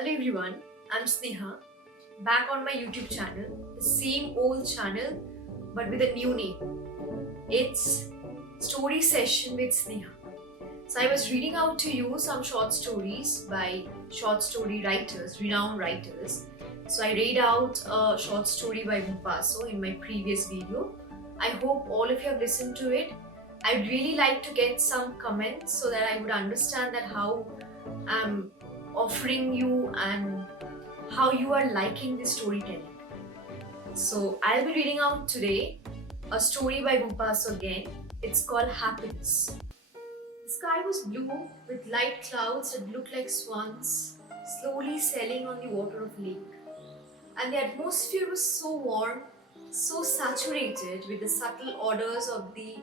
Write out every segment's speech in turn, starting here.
Hello everyone, I'm Sneha, back on my YouTube channel, the same old channel but with a new name. It's Story Session with Sneha. So I was reading out to you some short stories by short story writers, renowned writers. So I read out a short story by Maupassant in my previous video. I hope all of you have listened to it. I'd really like to get some comments so that I would understand that how I'm offering you and how you are liking this storytelling. So I'll be reading out today a story by Maupassant again. It's called Happiness. The sky was blue with light clouds that looked like swans slowly sailing on the water of lake. And the atmosphere was so warm, so saturated with the subtle odors of the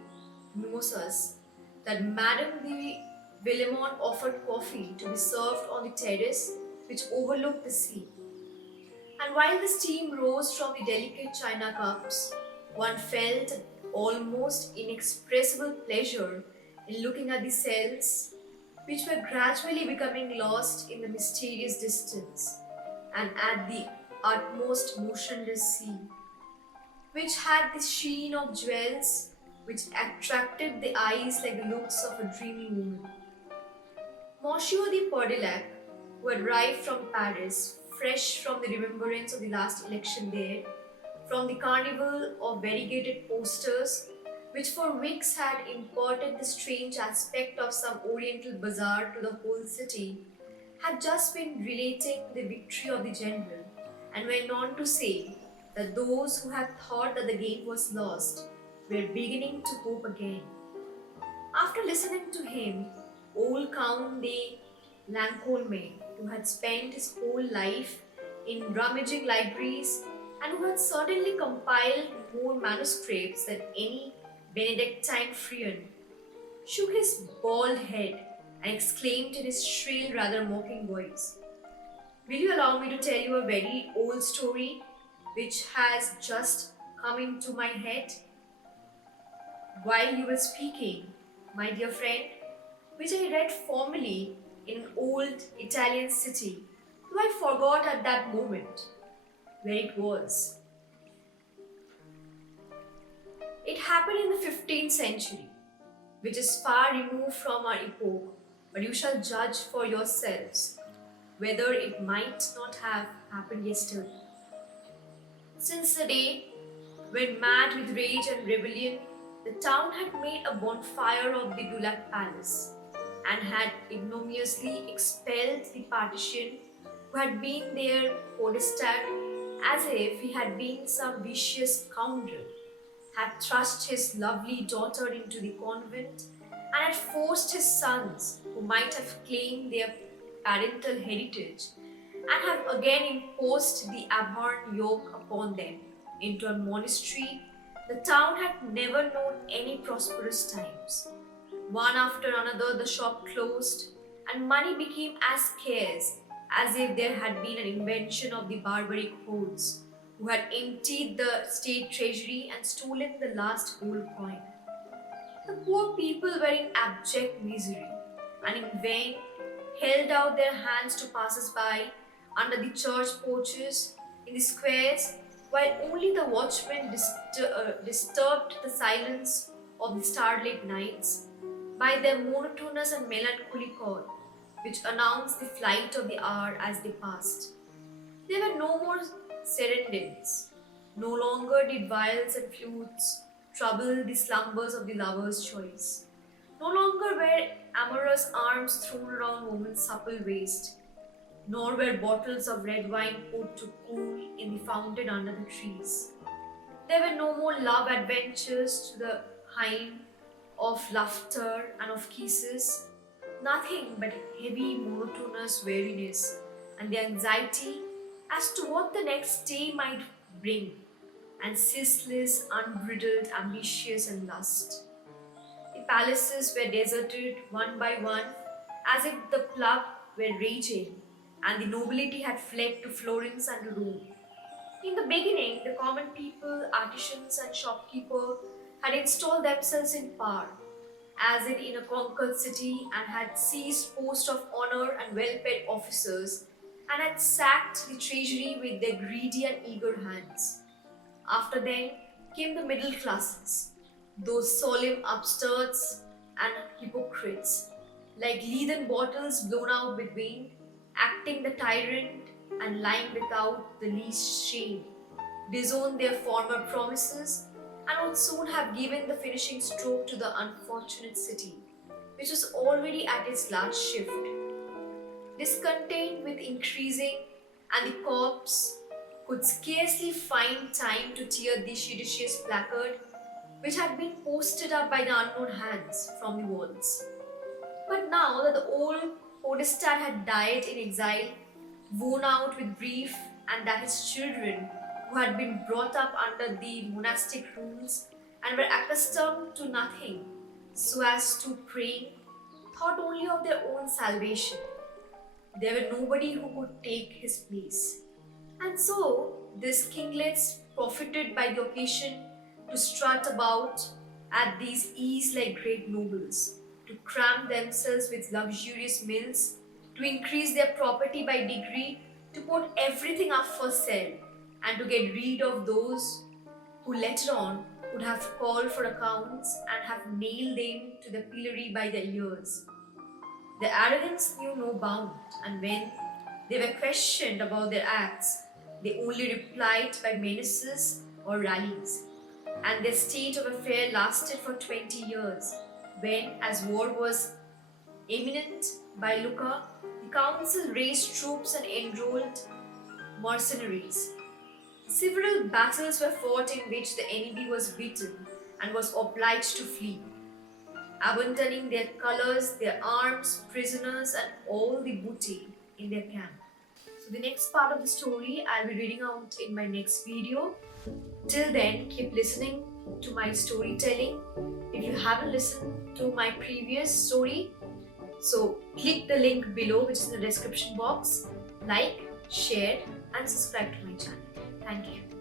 mimosas that Madame de Villemont offered coffee to be served on the terrace which overlooked the sea. And while the steam rose from the delicate china cups, one felt an almost inexpressible pleasure in looking at the cells, which were gradually becoming lost in the mysterious distance, and at the utmost motionless sea, which had the sheen of jewels which attracted the eyes like the looks of a dreamy woman. Monsieur de Pordillac, who had arrived from Paris, fresh from the remembrance of the last election there, from the carnival of variegated posters, which for weeks had imparted the strange aspect of some oriental bazaar to the whole city, had just been relating the victory of the general, and went on to say that those who had thought that the game was lost were beginning to hope again. After listening to him, old Count de Lancolme, who had spent his whole life in rummaging libraries and who had certainly compiled more manuscripts than any Benedictine friar, shook his bald head and exclaimed in his shrill, rather mocking voice, "Will you allow me to tell you a very old story which has just come into my head while you were speaking, my dear friend, which I read formerly in an old Italian city, though I forgot at that moment where it was. It happened in the 15th century, which is far removed from our epoch, but you shall judge for yourselves whether it might not have happened yesterday. Since the day when, mad with rage and rebellion, the town had made a bonfire of the Dulac Palace and had ignominiously expelled the partisan who had been their podestat as if he had been some vicious scoundrel, had thrust his lovely daughter into the convent, and had forced his sons, who might have claimed their parental heritage, and have again imposed the abhorrent yoke upon them into a monastery. The town had never known any prosperous times. One after another, the shop closed, and money became as scarce as if there had been an invention of the barbaric hordes who had emptied the state treasury and stolen the last gold coin. The poor people were in abject misery and in vain held out their hands to passers-by under the church porches, in the squares, while only the watchmen disturbed the silence of the starlit nights by their monotonous and melancholy call, which announced the flight of the hour as they passed. There were no more serendins. No longer did viols and flutes trouble the slumbers of the lover's choice. No longer were amorous arms thrown around woman's supple waist, nor were bottles of red wine put to cool in the fountain under the trees. There were no more love adventures to the hymn of laughter and of kisses, nothing but heavy, monotonous weariness and the anxiety as to what the next day might bring, and ceaseless, unbridled ambition and lust. The palaces were deserted one by one, as if the plague were raging, and the nobility had fled to Florence and to Rome. In the beginning, the common people, artisans, and shopkeepers had installed themselves in power, as if in a conquered city, and had seized posts of honor and well-paid officers, and had sacked the treasury with their greedy and eager hands. After them came the middle classes, those solemn upstarts and hypocrites, like leaden bottles blown out with wind, acting the tyrant and lying without the least shame, disowned their former promises, and would soon have given the finishing stroke to the unfortunate city, which was already at its last shift. Discontent with increasing, and the corpse could scarcely find time to tear the seditious placard which had been posted up by the unknown hands from the walls. But now that the old podestat had died in exile, worn out with grief, and that his children, who had been brought up under the monastic rules and were accustomed to nothing so as to praying, thought only of their own salvation, there were nobody who could take his place. And so, these kinglets profited by the occasion to strut about at these ease like great nobles, to cram themselves with luxurious meals, to increase their property by degree, to put everything up for sale, and to get rid of those who later on would have called for accounts and have nailed them to the pillory by their ears. Their arrogance knew no bound, and when they were questioned about their acts, they only replied by menaces or rallies. And their state of affair lasted for 20 years, when, as war was imminent by Lucca, the council raised troops and enrolled mercenaries. Several battles were fought in which the enemy was beaten and was obliged to flee, abandoning their colors, their arms, prisoners, and all the booty in their camp. So the next part of the story I'll be reading out in my next video. Till then, keep listening to my storytelling. If you haven't listened to my previous story, so click the link below, which is in the description box. Like, share, and subscribe to my channel. Thank you.